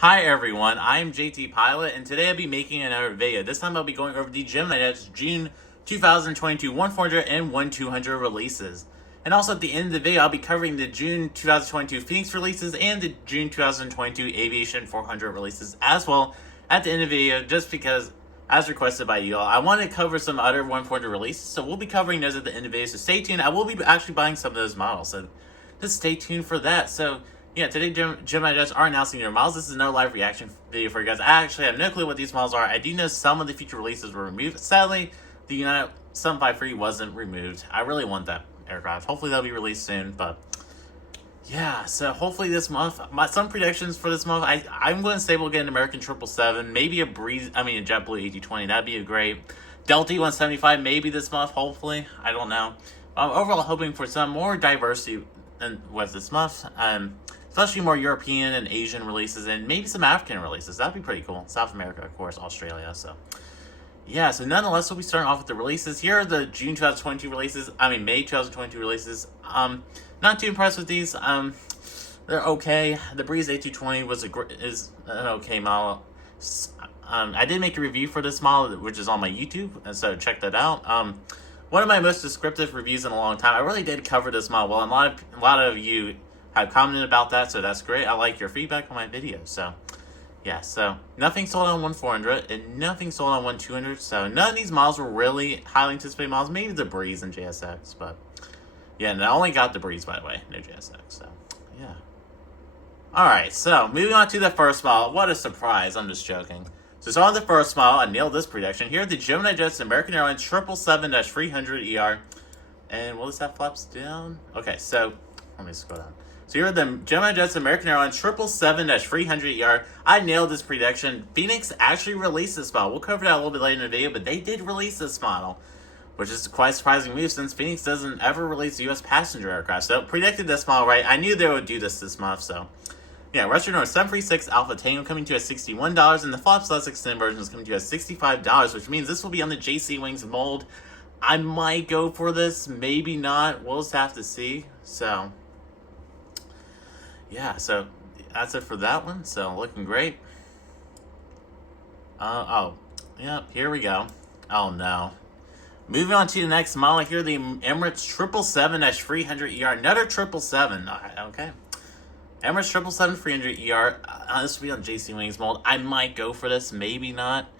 Hi everyone, I'm JT Pilot, and today I'll be making another video. This time I'll be going over the Gemini Jets June 2022 1/400 and 1/200 releases. And also at the end of the video, I'll be covering the June 2022 Phoenix releases and the June 2022 Aviation 400 releases as well at the end of the video, just because, as requested by you all, I want to cover some other 1/400 releases, so we'll be covering those at the end of the video, so stay tuned. I will be actually buying some of those models, so just stay tuned for that. So yeah, today Gemini Jets are announcing their models. This is no live reaction video for you guys. I actually have no clue what these models are. I do know some of the future releases were removed. Sadly, the United 753 wasn't removed. I really want that aircraft. Hopefully that'll be released soon, but yeah, so hopefully this month, some predictions for this month, I'm going to say we'll get an American 777, maybe a JetBlue A220. That'd be a great Delta 175 maybe this month, hopefully. I don't know. I'm overall hoping for some more diversity with this month. Especially more European and Asian releases, and maybe some African releases. That'd be pretty cool. South America, of course, Australia. So yeah, so nonetheless, we'll be starting off with the releases. Here are the June 2022 releases. May 2022 releases. Not too impressed with these. They're okay. The Breeze A220 is an okay model. I did make a review for this model, which is on my YouTube, and so check that out. One of my most descriptive reviews in a long time. I really did cover this model well, and a lot of you have commented about that, so that's great. I like your feedback on my video. So yeah, so nothing sold on 1/400 and nothing sold on 1/200. So none of these models were really highly anticipated models. Maybe the Breeze and JSX, but yeah, and I only got the Breeze, by the way, no JSX. So yeah. All right, so moving on to the first model. What a surprise! I'm just joking. So on the first model, I nailed this prediction. Here are the Gemini Jets American Airlines 777-300ER, and will this have flaps down? Okay, so let me scroll down. So here are the Gemini Jets American Airlines 777-300ER. I nailed this prediction. Phoenix actually released this model. We'll cover that a little bit later in the video, but they did release this model, which is quite a surprising move since Phoenix doesn't ever release U.S. passenger aircraft. So predicted this model right. I knew they would do this month, so yeah. Retro North 736 Alpha Tango coming to us $61, and the Flaps Less extended version is coming to us $65, which means this will be on the JC Wings mold. I might go for this, maybe not. We'll just have to see. So yeah, so that's it for that one. So looking great. Yeah, here we go. Oh no. Moving on to the next model. Here, the Emirates 777-300ER. Another 777. Okay. Emirates 777-300ER. This will be on JC Wings mold. I might go for this, maybe not.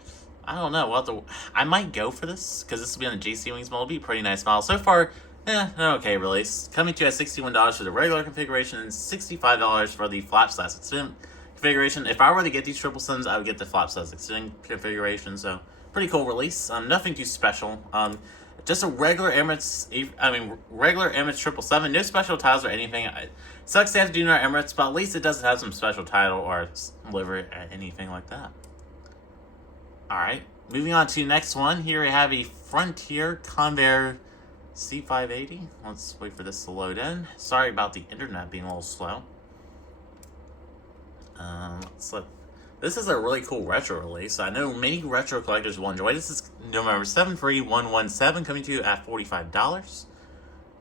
I don't know. I might go for this because this will be on the JC Wings mold. It'll be a pretty nice model. So far, okay release. Coming to us $61 for the regular configuration and $65 for the Flaps Less extended configuration. If I were to get these 777s, I would get the Flaps Less extended configuration. So pretty cool release. Nothing too special. Just a regular Emirates. Regular Emirates 777. No special titles or anything. It sucks to have to do our Emirates, but at least it doesn't have some special title or livery or anything like that. All right. Moving on to the next one. Here we have a Frontier Convair C580. Let's wait for this to load in. Sorry about the internet being a little slow. This is a really cool retro release. I know many retro collectors will enjoy. This is November 73117 coming to you at $45.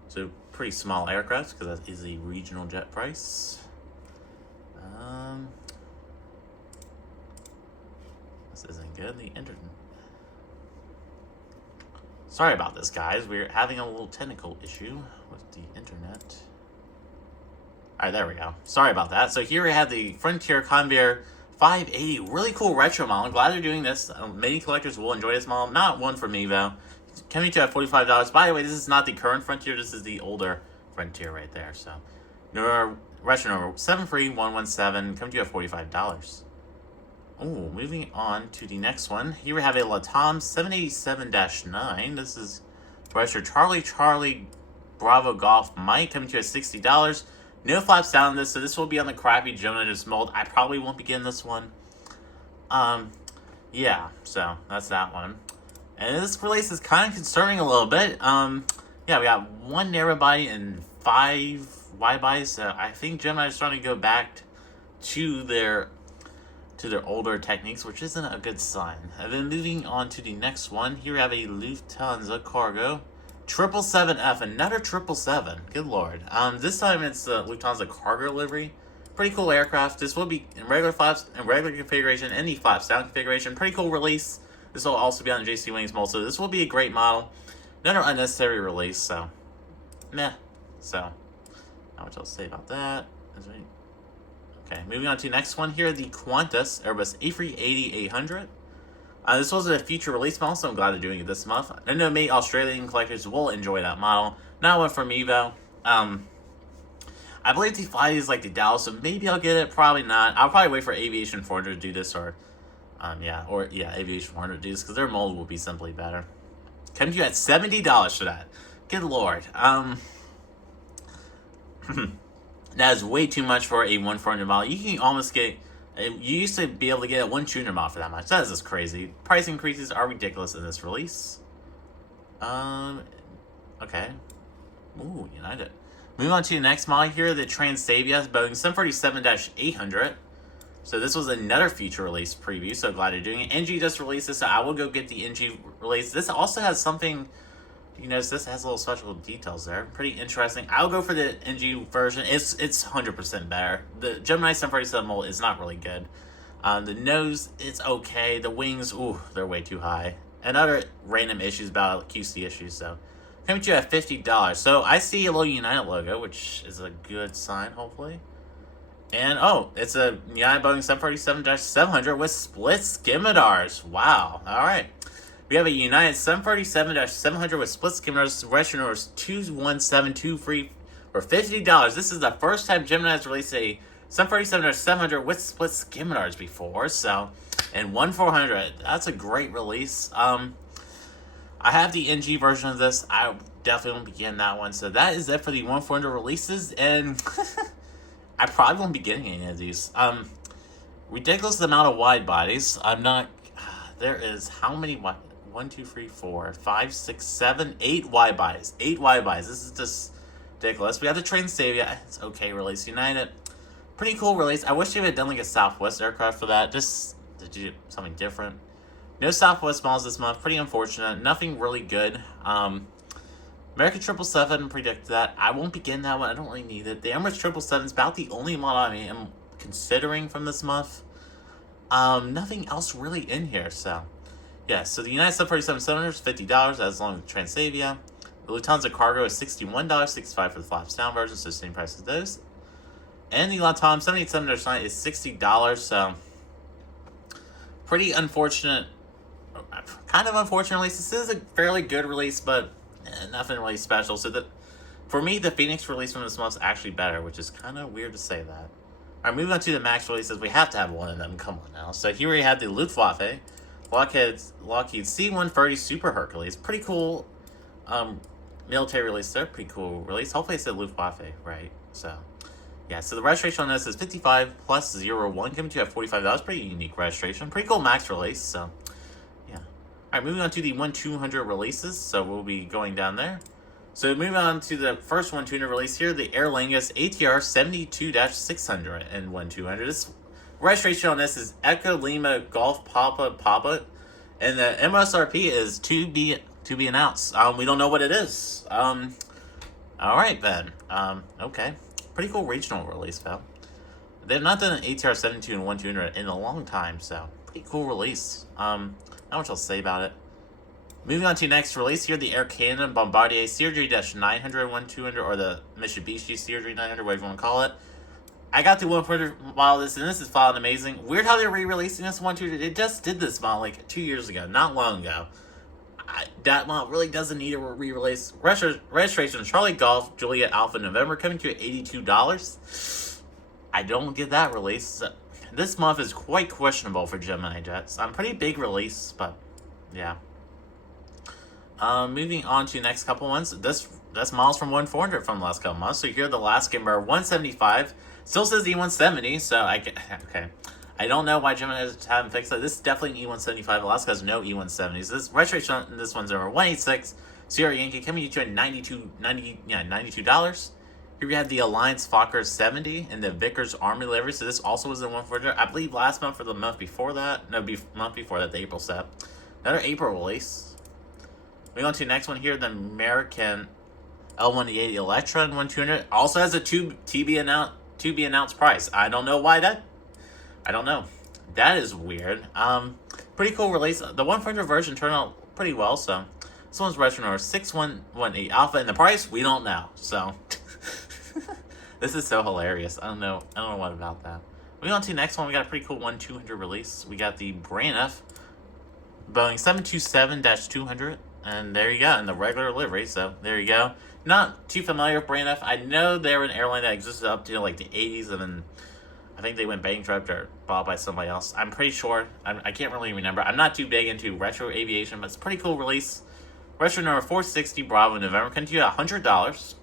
So pretty small aircraft because that is a regional jet price. This isn't good. The internet. Sorry about this, guys. We're having a little technical issue with the internet. Alright, there we go. Sorry about that. So here we have the Frontier Convair 580. Really cool retro model. I'm glad they're doing this. Many collectors will enjoy this model. Not one for me, though. Coming to at $45. By the way, this is not the current Frontier. This is the older Frontier right there. So, retro number 73117. Coming to at $45. Oh, moving on to the next one. Here we have a Latam 787-9. This is retro Charlie Bravo Golf Mike coming to at $60. No flaps down on this, so this will be on the crappy Gemini Jets mold. I probably won't be getting this one. Yeah, so that's that one. And this release is kind of concerning a little bit. Yeah, we got one narrow body and 5 wide bodies. So I think Gemini is starting to go back to their older techniques, which isn't a good sign. And then moving on to the next one, here we have a Lufthansa Cargo 777F, another 777. Good lord. This time it's the Lufthansa Cargo livery. Pretty cool aircraft. This will be in regular flaps, in regular configuration, and the flaps down configuration. Pretty cool release. This will also be on the JC Wings mold, so this will be a great model. Another unnecessary release, so meh. So, not much else to say about that. Okay, moving on to the next one here, the Qantas Airbus A380-800. This was a future release model, so I'm glad they're doing it this month. I know many Australian collectors will enjoy that model. Not one from Evo. I believe the flight is like the Dallas, so maybe I'll get it. Probably not. I'll probably wait for Aviation400 to do this, or Aviation400 to do this, because their mold will be simply better. Come to you at $70 for that. Good lord. That is way too much for a 1-400 model. You can almost get. You used to be able to get a 1-200 model for that much. That is just crazy. Price increases are ridiculous in this release. Okay. Ooh, United. Moving on to the next model here, the Transavia Boeing 747-800. So this was another feature release preview, so glad you're doing it. NG just released this, so I will go get the NG release. This also has something, you notice this has little special details there. Pretty interesting. I'll go for the NG version. It's 100% better. The Gemini 747 mold is not really good. The nose, it's okay. The wings, ooh, they're way too high. And other random issues about QC issues, so. Coming to you at $50. So I see a little United logo, which is a good sign, hopefully. And, oh, it's a United Boeing 747-700 with split skimitars. Wow. All right. We have a United 747-700 with split skimitars. Registration number is 21723 for $50. This is the first time Gemini has released a 747-700 with split skimitars before. So, and 1-400. That's a great release. I have the NG version of this. I definitely won't be getting that one. So that is it for the 1-400 releases. And I probably won't be getting any of these. Ridiculous amount of wide bodies. I'm not. There is how many? 1, 2, 3, 4, 5, 6, 7, 8 wide bodies. 8 wide bodies. This is just ridiculous. We have the Transavia. It's okay. Release United. Pretty cool release. I wish they would have done like a Southwest aircraft for that. Just to do something different. No Southwest models this month. Pretty unfortunate. Nothing really good. American 777 predicted that. I won't be getting that one. I don't really need it. The Emirates 777 is about the only model I am considering from this month. Nothing else really in here. So, yeah. So the United 747-700 is $50, as long as the Transavia. The Lufthansa Cargo is $61, $65 for the flaps down version, so same price as those. And the LATAM 787-9 is $60. So, pretty unfortunate. Kind of unfortunate release. This is a fairly good release, but nothing really special. So for me, the Phoenix release from this month is actually better, which is kind of weird to say that. All right, moving on to the Max releases. We have to have one of them. Come on now. So here we have the Luftwaffe Lockheed C-130 Super Hercules. Pretty cool military release there. Pretty cool release. Hopefully it's the Luftwaffe, right? So, yeah. So the registration on this is 55 plus 01. Coming to you at $45. Pretty unique registration. Pretty cool Max release. So, all right, moving on to the 1-200 releases. So we'll be going down there. So moving on to the first 1-200 release here, the Aer Lingus ATR 72-600 and 1-200. This registration on this is Echo Lima Golf Papa, and the MSRP is to be announced. We don't know what it is. All right then. Okay, pretty cool regional release, pal. They've not done an ATR 72 and 1-200 in a long time, so pretty cool release. Not much I'll say about it. Moving on to the next release here, the Air Canada Bombardier CRJ-900 1-200, or the Mitsubishi CRJ-900, whatever you want to call it. I got the 1-400 model this, and this is flying amazing. Weird how they're re-releasing this 1-200. It just did this model like 2 years ago, not long ago. That model really doesn't need a re-release. Registration, Charlie Golf, Juliet Alpha November, coming to you at $82. I don't get that release. This month is quite questionable for Gemini Jets. Pretty big release, but yeah. Moving on to the next couple ones. This model's from 1-400 from the last couple months. So here the last game are 175. Still says E170, so okay. I don't know why Gemini haven't fixed that. This is definitely an E175. Alaska has no E170s. This registration on this one's over 186. Sierra Yankee coming to you at $92. Here we have the Alliance Fokker 70 and the Vickers Army livery. So this also was in 1-400. I believe last month or the month before that. No, month before that, the April set. Another April release. We go on to the next one here, the American L180 Electra in 1-200. Also has a tube TB to be announced price. I don't know why that. I don't know. That is weird. Pretty cool release. The 100 version turned out pretty well, so this one's retro number 6118 Alpha, and the price we don't know. So this is so hilarious. I don't know what about that. Moving on to the next one, we got a pretty cool 1200 release. We got the brand F Boeing 727-200, and there you go, in the regular livery. So there you go. Not too familiar with brand F. I know they were an airline that existed up to like the 80s, and then I think they went bankrupt or bought by somebody else. I'm pretty sure. I can't really remember. I'm not too big into retro aviation, but it's a pretty cool release. Retro number 460 Bravo November. Comes to you $100.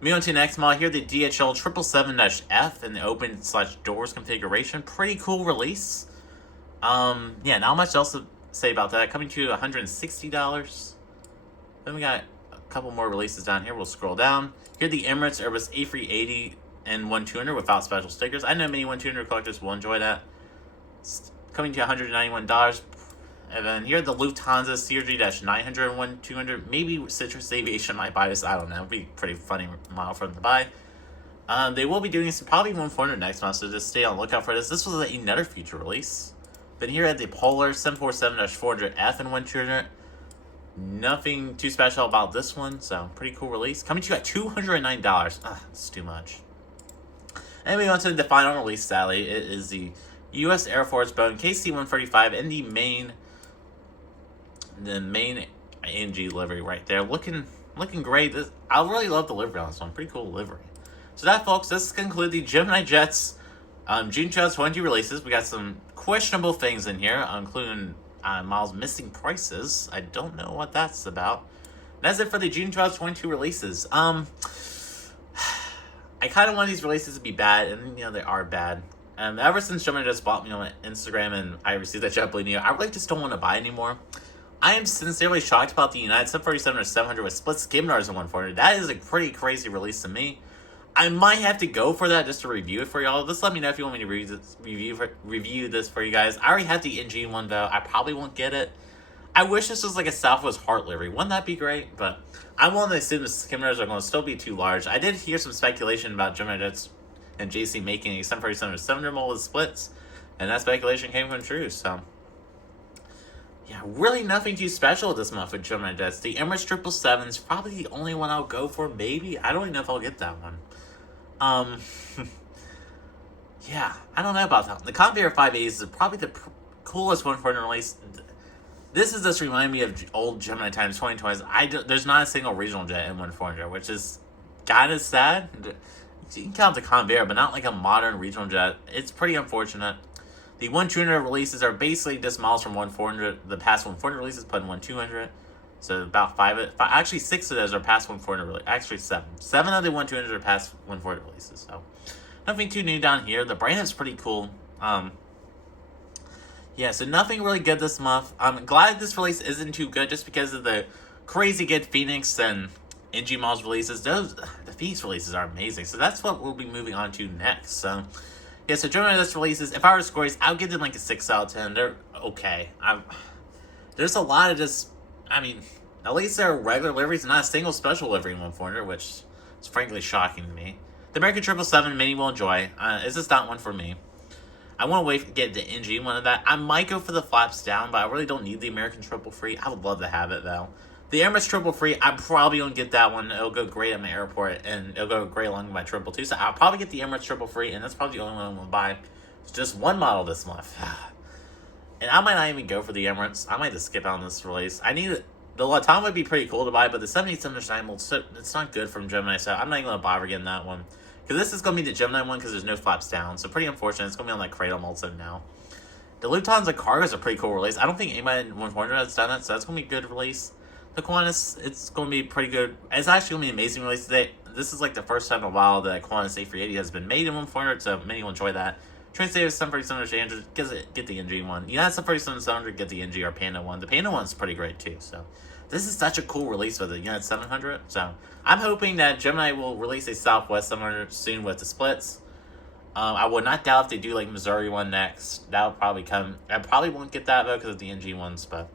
Moving on to the next model here, the DHL 777-F in the open/doors configuration. Pretty cool release. Yeah, not much else to say about that. Coming to $160. Then we got a couple more releases down here. We'll scroll down. Here, the Emirates Airbus A380 and 1200 without special stickers. I know many 1200 collectors will enjoy that. It's coming to $191. And then here, the Lufthansa CRG-900 and 1200. Maybe Citrus Aviation might buy this. I don't know. It'd be a pretty funny model for them to buy. They will be doing some probably 1400 next month, so just stay on the lookout for this. This was another future release. Then here at the Polar 747-400F and 1200. Nothing too special about this one, so pretty cool release. Coming to you at $209. It's too much. And we on to the final release, sadly. It is the U.S. Air Force Boeing KC-135 in the main AMG livery right there. Looking great. I really love the livery on this one. Pretty cool livery. So that, folks, this concludes the Gemini Jets June 2022 releases. We got some questionable things in here, including models missing prices. I don't know what that's about. That's it for the June 2022 releases. I kind of want these releases to be bad, and they are bad. Ever since Gemini just bought me on Instagram and I received that JetBlue Neo, I really just don't want to buy anymore. I am sincerely shocked about the United 747 or 700 with split skim doors in 140. That is a pretty crazy release to me. I might have to go for that just to review it for y'all. Just let me know if you want me to review this for you guys. I already have the NG one, though. I probably won't get it. I wish this was like a Southwest Heart livery. Wouldn't that be great? But I'm willing to assume the skim doors are going to still be too large. I did hear some speculation about Gemini Jets and JC making a 747 or 700 mold with splits, and that speculation came from true. So yeah, really nothing too special this month with Gemini Jets. The Emirates 777 is probably the only one I'll go for, maybe. I don't even know if I'll get that one. Yeah, I don't know about that. The Convair 580s is probably the coolest one for an release. This is just reminding me of old Gemini times 2020s. There's not a single regional jet in 1400, which is kind of sad. You can count the Convair, but not like a modern regional jet. It's pretty unfortunate. The 1200 releases are basically just models from 1400. The past 1400 releases put in 1200. So about actually 6 of those are past 1400. Actually 7. 7 of the 1200 are past 1400 releases. So nothing too new down here. The brand is pretty cool. Yeah, so nothing really good this month. I'm glad this release isn't too good just because of the crazy good Phoenix and NG models releases. The Phoenix releases are amazing. So that's what we'll be moving on to next. So yeah, so Gemini Jets releases, if I were to score these, I'll give them like a 6 out of 10. They're okay. There's a lot of just, at least they're regular liveries, not a single special livery in 1400, which is frankly shocking to me. The American 777 many will enjoy. It's just not one for me. I want to wait to get the NG one of that. I might go for the flaps down, but I really don't need the American triple free. I would love to have it though. The Emirates triple free, I'm probably going to get that one. It'll go great at my airport, and it'll go great along with my triple too. So I'll probably get the Emirates triple free, and that's probably the only one I'm going to buy. It's just one model this month. And I might not even go for the Emirates. I might just skip out on this release. The Latam would be pretty cool to buy, but the 787-9 it's not good from Gemini, so I'm not even going to bother getting that one. Because this is going to be the Gemini one because there's no flaps down. So pretty unfortunate. It's going to be on like Cradle mold now. The Lufthansa Cargo is a pretty cool release. I don't think anybody in 1400 has done it, so that's going to be a good release. The Qantas, it's going to be pretty good. It's actually going to be an amazing release today. This is like the first time in a while that Qantas A380 has been made in 1400, so many will enjoy that. Translator 737 get the NG one. United 737 get the NG or Panda one. The Panda one's pretty great too, so this is such a cool release for the United 700. So I'm hoping that Gemini will release a Southwest 700 soon with the splits. I would not doubt if they do like Missouri one next. That'll probably come. I probably won't get that though because of the NG ones, but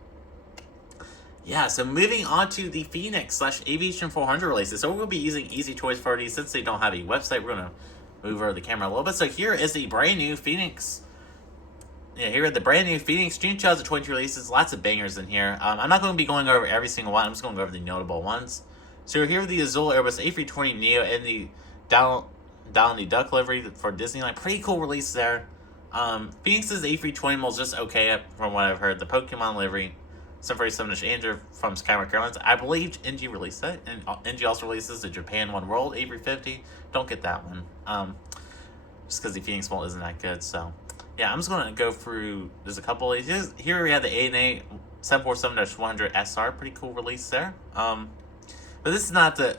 Yeah, so moving on to the Phoenix / Aviation 400 releases. So we're going to be using easy choice for these since they don't have a website. We're going to move over the camera a little bit. So here is the brand new Phoenix. Yeah, here are the brand new Phoenix June 2020 releases. Lots of bangers in here. I'm not going to be going over every single one. I'm just going to go over the notable ones. So here are the Azul Airbus A320neo and the Donald Duck livery for Disneyland. Pretty cool release there. Phoenix's A320 model's just okay from what I've heard. The Pokemon livery, 747-ish Andrew from Skymark Airlines. I believe NG released that, and NG also releases the Japan One World A350. Don't get that one, just because the Phoenix model isn't that good. So, yeah, I'm just going to go through. There's a couple of these. Here we have the ANA 747-100 SR. Pretty cool release there. But this is not the.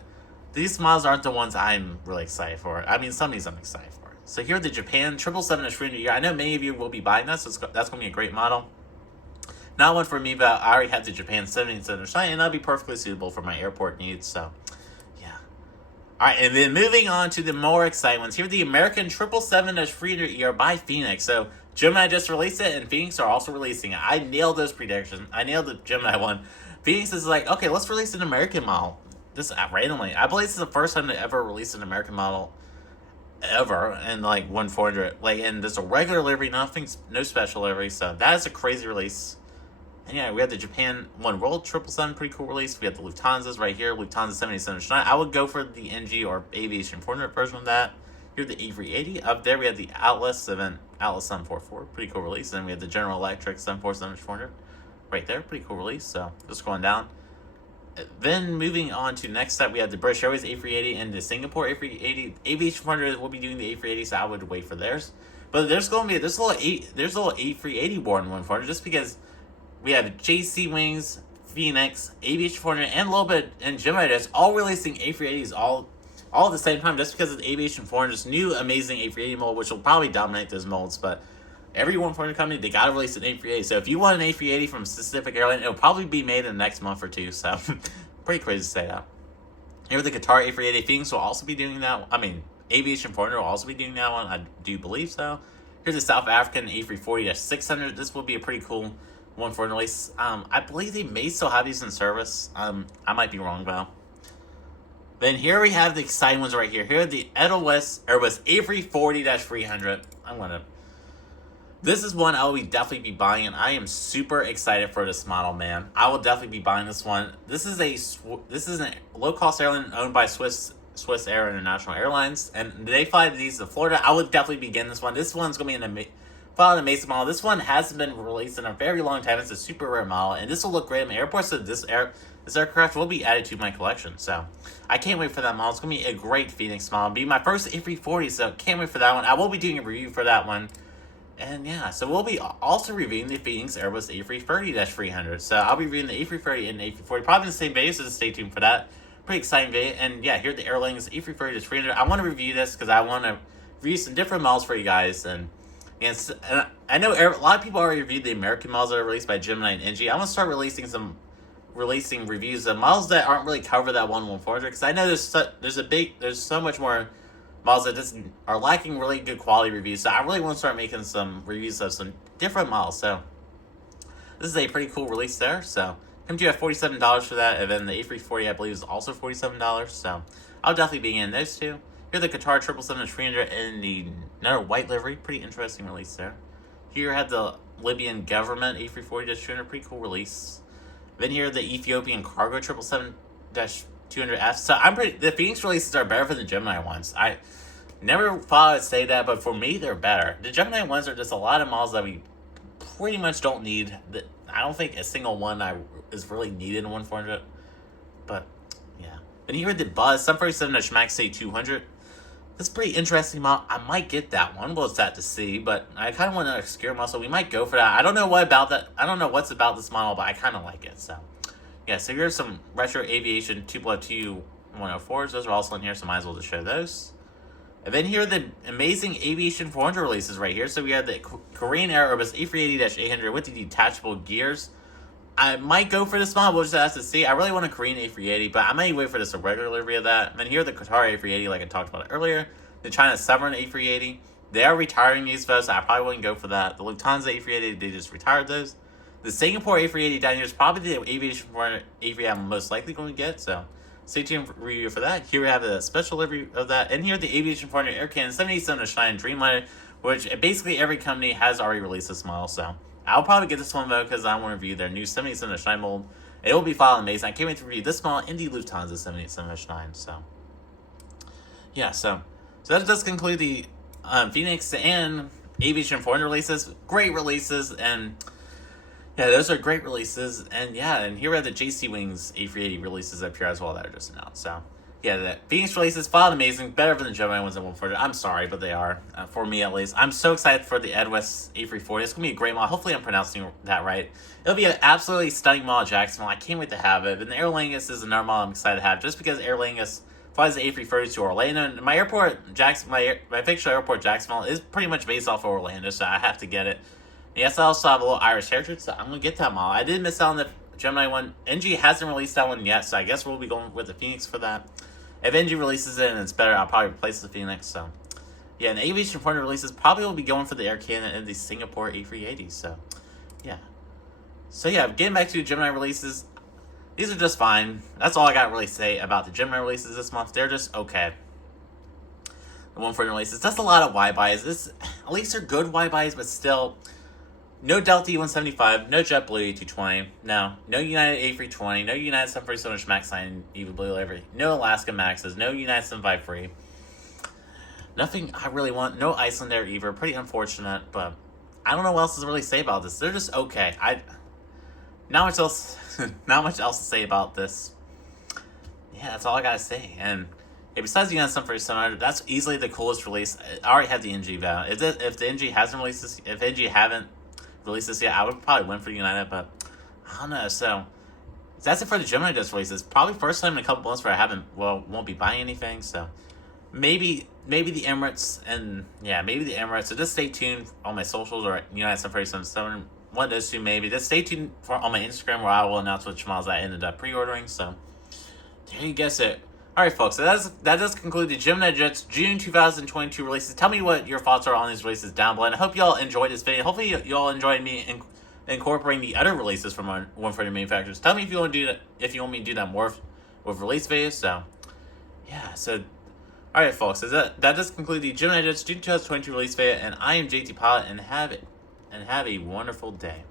These models aren't the ones I'm really excited for. I mean, some of these I'm excited for. So here are the Japan 777-300. I know many of you will be buying this, so that's going to be a great model. Not one for me, but I already have the Japan 787, and that'll be perfectly suitable for my airport needs, so yeah. Alright, and then moving on to the more exciting ones. Here are the American 777-300ER by Phoenix. So Gemini just released it, and Phoenix are also releasing it. I nailed those predictions. I nailed the Gemini one. Phoenix is like, okay, let's release an American model. This randomly. I believe this is the first time they ever released an American model ever, and like 1400, like, and there's a regular livery, no special livery, so that is a crazy release. And yeah, we have the Japan One World 777, pretty cool release. We have the Lufthansa's right here, Lufthansa 7709. I would go for the NG or Aviation 400 version of that. Here the A380. Up there we have the Atlas 744, pretty cool release. And then we have the General Electric 747-400 right there, pretty cool release. So just going down. Then moving on to next up, we have the British Airways A380 and the Singapore A380. Aviation 400 will be doing the A380, so I would wait for theirs. But there's a little A380 born one for it, just because we have JC Wings, Phoenix, Aviation 400, and a little bit and Gemini Jets all releasing A380s all at the same time, just because of the Aviation 400's new amazing A380 mold, which will probably dominate those molds. But every 400 company, they gotta release an A380. So if you want an A380 from a specific airline, it'll probably be made in the next month or two. So pretty crazy to say that. Here the Qatar A380. Phoenix will also be doing that. I mean, Aviation 400 will also be doing that one. I do believe so. Here's the South African A340-600. This will be a pretty cool one for release. I believe they may still have these in service. I might be wrong though. Then here we have the exciting ones right here. Here are the Airbus A340-300. This is one I will definitely be buying, and I am super excited for this model, man. I will definitely be buying this one. This is a low-cost airline owned by Swiss Air International Airlines, and they fly these to Florida. I would definitely be getting this one. This one's going to be an amazing model. This one hasn't been released in a very long time. It's a super rare model, and this will look great in the airport, so this aircraft will be added to my collection. So I can't wait for that model. It's going to be a great Phoenix model. It'll be my first A340, so can't wait for that one. I will be doing a review for that one. And yeah, so we'll be also reviewing the Phoenix Airbus A330-300. So I'll be reviewing the A330 and the A340, probably in the same video, so stay tuned for that. Pretty exciting video. And yeah, here are the Aer Lingus A330-300. I want to review this because I want to review some different models for you guys. And I know a lot of people already reviewed the American models that are released by Gemini and NG. I'm going to start releasing reviews of models that aren't really covered that 11400, because I know there's so much more models that just are lacking really good quality reviews. So I really want to start making some reviews of some different models. So this is a pretty cool release there. So come to you at $47 for that, and then the A340 I believe is also $47. So I'll definitely be in those two. Here the Qatar 777-300 and another white livery, pretty interesting release there. Here I have the Libyan government A340-200, pretty cool release. Then here the Ethiopian cargo 777-200F. So the Phoenix releases are better than the Gemini ones. I never thought I'd say that, but for me they're better. The Gemini ones are just a lot of models that we pretty much don't need. I don't think a single one is really needed in 1400. But yeah. Then here the Buzz 747-MAX A200. That's pretty interesting model. I might get that one. Well, it's sad to see, but I kind of want an obscure model, so we might go for that. I don't know what's about this model, but I kind of like it. So yeah, so here's some retro Aviation 2.2 104s. Those are also in here, so might as well just show those. And then here are the amazing Aviation 400 releases right here. So we have the Korean Air Airbus A380-800 with the detachable gears. I might go for this model, we'll just have to see. I really want a Korean A380, but I might wait for this regular livery of that. And then here are the Qatar A380, like I talked about earlier. The China Sovereign A380. They are retiring these, though, so I probably wouldn't go for that. The Lufthansa A380, they just retired those. The Singapore A380 down here is probably the Aviation 400 A380 I'm most likely going to get, so stay tuned for review for that. Here we have a special review of that, and here the Aviation 400 Air Cannon 787 Dreamliner, which basically every company has already released this model, so I'll probably get this one though because I want to review their new 787 mold. It will be filed amazing. I can't wait to review this model in the Lufthansa 787, so yeah, so that does conclude the Phoenix and Aviation 400 releases. Great releases, and yeah, those are great releases. And yeah, and here we have the JC Wings A380 releases up here as well that are just announced. So yeah, the Phoenix releases filed amazing, better than the Gemini ones at 140. I'm sorry, but they are, for me at least. I'm so excited for the Edwest A340. It's going to be a great model. Hopefully I'm pronouncing that right. It'll be an absolutely stunning model at Jacksonville. I can't wait to have it. And the Aer Lingus is another model I'm excited to have, just because Aer Lingus flies the A330 to Orlando. And my airport, my fictional airport, Jacksonville, is pretty much based off of Orlando, so I have to get it. And yes, I also have a little Irish heritage, so I'm going to get that model. I did miss out on the Gemini one. NG hasn't released that one yet, so I guess we'll be going with the Phoenix for that. If NG releases it and it's better, I'll probably replace the Phoenix. So yeah, and the Aviation 400 releases probably will be going for the Air Cannon and the Singapore A380. So yeah, getting back to the Gemini releases, these are just fine. That's all I got to really say about the Gemini releases this month. They're just okay. The 140 releases, that's a lot of Y-buys. At least they're good Y-buys, but still, no Delta E175, no JetBlue E220, no United A320, no United 747 Max 9 Eva Blue Livery, no Alaska Maxes, no United 753. Nothing I really want. No Icelandair either. Pretty unfortunate, but I don't know what else to really say about this. They're just okay. Not much else to say about this. Yeah, that's all I gotta say. And yeah, besides the United 747, that's easily the coolest release. I already have the NG valve. If the NG hasn't released this, if NG haven't released this yet, I would probably win for United, but I don't know. So that's it for the Gemini Jets releases. Probably first time in a couple months where I won't be buying anything. So maybe the Emirates, and yeah, maybe the Emirates. So just stay tuned on my socials or United 747. One of those two maybe. Just stay tuned on my Instagram where I will announce which models I ended up pre-ordering. So there you guess it. Alright folks, so that does conclude the Gemini Jets June 2022 releases. Tell me what your thoughts are on these releases down below, and I hope y'all enjoyed this video. Hopefully y'all enjoyed me incorporating the other releases from our 140 manufacturers. Tell me if you want to do that, if you want me to do that more with release videos. So yeah, so alright folks, so that does conclude the Gemini Jets June 2022 release video, and I am JT Pilot, and have a wonderful day.